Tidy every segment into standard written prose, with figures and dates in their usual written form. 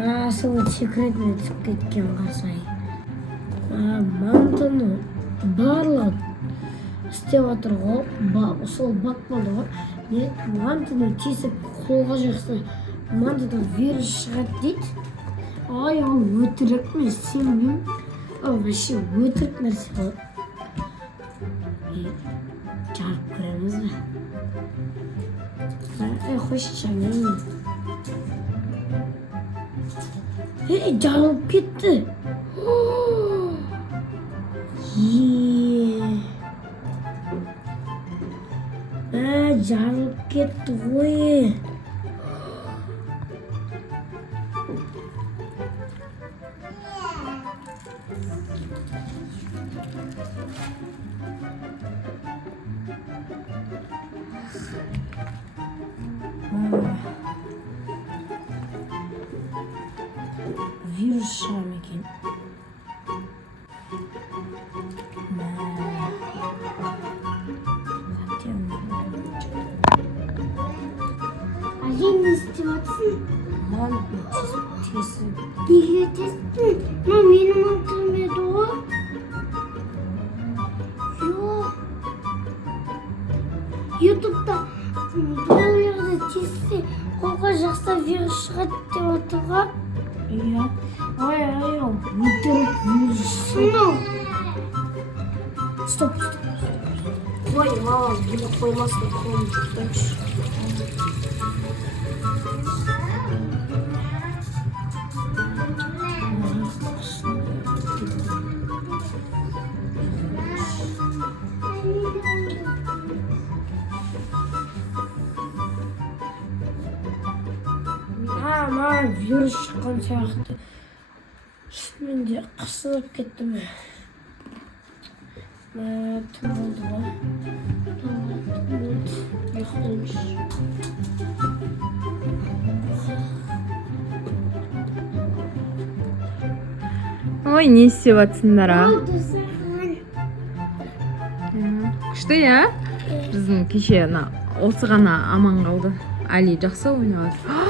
Масыл секретіне түсіп кеткен қарсай. Мантыны барлығын істеп отыр ғой. Сол бак болды ғой. Мен мантыны тесіп қолға жақсы мантыдан вирус шығады дейді. Ай, ол өтірік емес, сенбеймін. Ол вообще өтірік нәрсе ғой. Жарып көреміз бе? Қойшы жаңа. Жарылып кетті. Жарылып кетті ғой. Вирус шыға ма екен? Әлен не істеп жатсың? Мантыны тесіп. Неге тестің? Менің мантым еді ғой. Жоқ. Ютубта біреулерді тестсе қолға жақса вирус шығады деп отыр ғой. Иә. Ай, ол өтірік вирус. Анау. Стоп. Қой, маған бұны қоймасын, қолын тұтайыншы. Маған вирус шыққан сияқты. Шынымен де қысылып кетті ме? Түн болды ғой. Ұйықтаймыз. Ой, не істеп жатсыңдар, а? Дұрсаған. Күшті, иә? Біздің кеше осы ғана аман қалды. Али жақсы ойнап жатыр.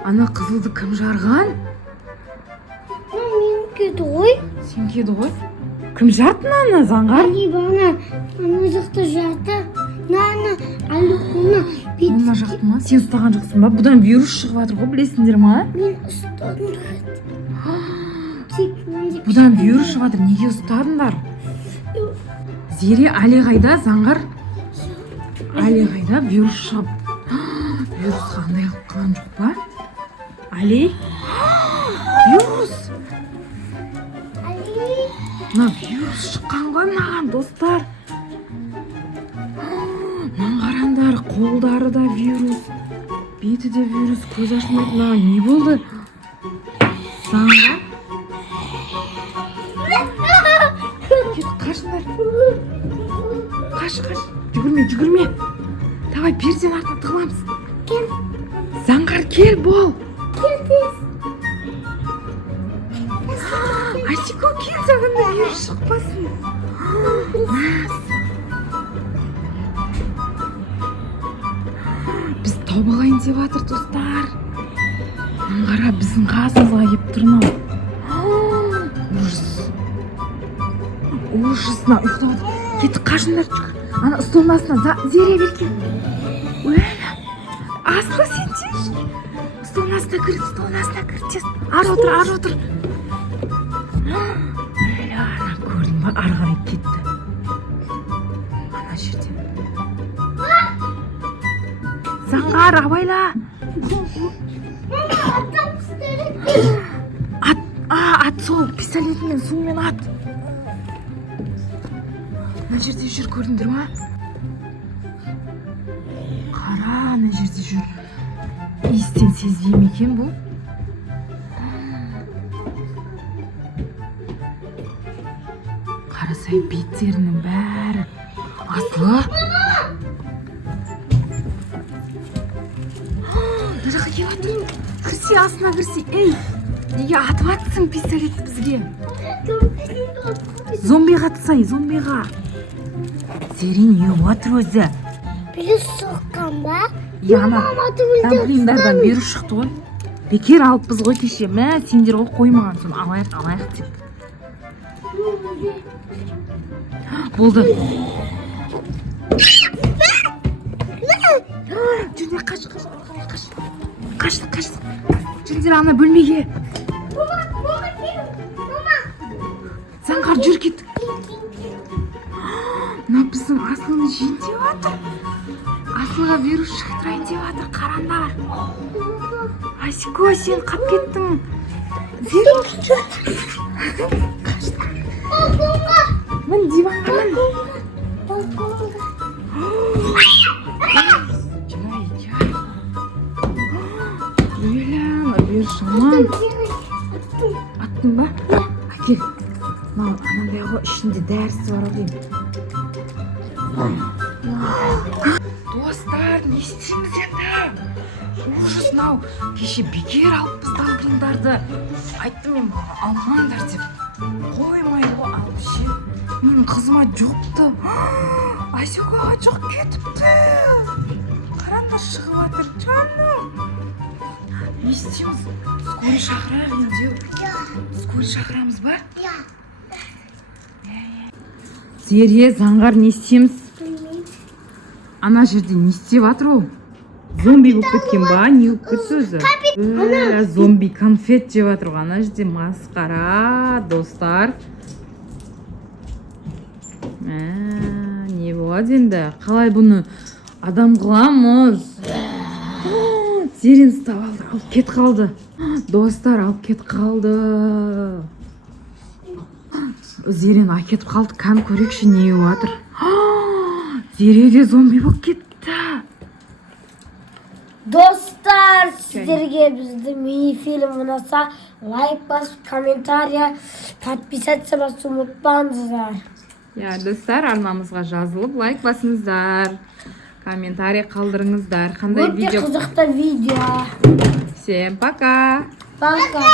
Ана қызылды кім жарған? Мен кеді ғой. Сен кеді ғой? Кім жарды ана заңғар? Али бана ана жақта жарды. Ана Али қолына Қолына жақты ма? Сен ұстаған жоқсың ба? Бұдан вирус шығып жатыр ғой, білесіңдер ма? мен ұстадым. Бұдан вирус шығып жатыр, неге ұстадыңдар? Зере, Али қайда, заңғар? Али қайда, вирус шығып. Вирус қандай қылып қалған жоқ па? Али? Вирус! Али. Мына вирус шыққан ғой мынаған, достар. Мынаны қараңдар, қолдары да вирус, беті де вирус, көз ашылмайды. Мынаған не болды? Заңғар? Кет, қашыңдар. Қаш. Жүгірме. Давай, перден артына тығыламыз. Кел. Заңғар, кел, бол. Кел тез. Асико, кел, саған да вирус шықпасын. Біз тауып деп жатыр, достар. Қара, біздің қасымызға кеп тұр мынау. Ужасына ұйықтап отыр. Кетті, қашыңдар. Ана столдың астына Зере беркен. Асылы, сен тез. Столдың астына кір тез. Ары отыр. Ана көрдің ба, ары қарай кетті. Ана жерден. Заңғар, абайла. Ат сол, пистолетімен, сумен ат. Мына жерде жүр, көрдіңдер ма? Қара, ана жерде жүр. Иістен сезбей ме екен бұл? Қарасай, беттерінің бәрі. Асылы? Мына жаққа келіп жатыр. Кірсе, астына кірсе. Ей, неге атып атсың пистолетті бізге? Зомбиға атсай, зомбиға. Зерен үйіп отыр өзі. Вирус соққан ба? Ана трамплиндардан вирус шықты ғой. бекер алыппыз ғой кеше. Мә, сендер ғой қоймаған соң алайық деп. Болды. Жүндер қаш. Жүндер ана бөлмеге. Заңғар жүр кет. Мына біздің Асылны жейін деп жатыр. Асылға вирус шықтырайын деп жатыр, қараңдар. Асико, сен қап кеттің. Вирус жүр. Мін диванға мін. Вирус жаман. Аттың ба? Әкел. Мынау анандай ғой, ішінде дәрісі бар ғой деймін. Достар, не істейміз енді? Ужас, мынау кеше бекер алыппыз далбырыңдарды. Айттым мен алмаңдар деп. Қоймай ғой, алып ше. Менің қызыма жоқты. Асикаға жоқ кетіпті. Қараңдар, шығып жатыр. Жаным. Не істейміз? Скорый шақырайық енді. Скорый шақырамыз ба? Зере, Заңғар, не істейміз? Ана жерде не істеп жатыр ол? Зомби болып кеткен ба? Не болып кетті өзі? Зомби конфет жеп жатыр ғой. Ана жерде масқара, достар. Не болады енді? Қалай бұны адам қыламыз? Зерен ұстап алды, алып кет қалды. Достар, алып кет қалды. Зерен әкетіп қалды, кәм көрекші не өтір. Зере де зомби болып кетті. Достар, сіздерге бізді мини-фильм ұнаса, лайк басып, комментария, подписаться басып ұмытпаңыздар. Достар, арнамызға жазылып, лайк басыңыздар. Комментарий қалдырыңыздар. Қандай видео? Өте қызықты видео. Всем пока. Пока.